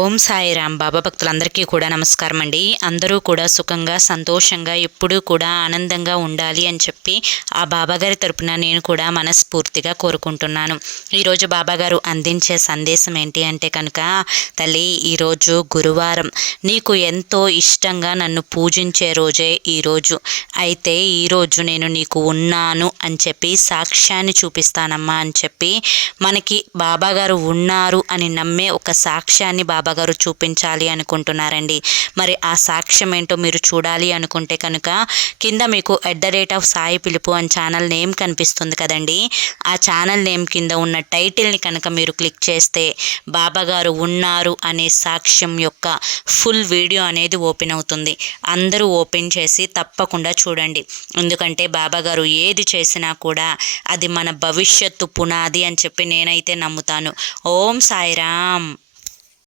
ఓం సాయిరామ్. బాబా భక్తులందరికీ కూడా నమస్కారం అండి. అందరూ కూడా సుఖంగా సంతోషంగా ఎప్పుడూ కూడా ఆనందంగా ఉండాలి అని చెప్పి ఆ బాబాగారి తరపున నేను కూడా మనస్ఫూర్తిగా కోరుకుంటున్నాను. ఈరోజు బాబాగారు అందించే సందేశం ఏంటి అంటే కనుక, తల్లి ఈరోజు గురువారం, నీకు ఎంతో ఇష్టంగా నన్ను పూజించే రోజే ఈరోజు. అయితే ఈరోజు నేను నీకు ఉన్నాను అని చెప్పి సాక్ష్యాన్ని చూపిస్తానమ్మా అని చెప్పి మనకి బాబాగారు ఉన్నారు అని నమ్మే ఒక సాక్ష్యాన్ని బాబాగారు చూపించాలి అనుకుంటున్నారండి. మరి ఆ సాక్ష్యం ఏంటో మీరు చూడాలి అనుకుంటే కనుక కింద మీకు @సాయి పిలుపు అని ఛానల్ నేమ్ కనిపిస్తుంది కదండి. ఆ ఛానల్ నేమ్ కింద ఉన్న టైటిల్ని కనుక మీరు క్లిక్ చేస్తే బాబాగారు ఉన్నారు అనే సాక్ష్యం యొక్క ఫుల్ వీడియో అనేది ఓపెన్ అవుతుంది. అందరూ ఓపెన్ చేసి తప్పకుండా చూడండి. ఎందుకంటే బాబాగారు ఏది చేసినా కూడా అది మన భవిష్యత్తు పునాది అని చెప్పి నేనైతే నమ్ముతాను. ఓం సాయిరామ్.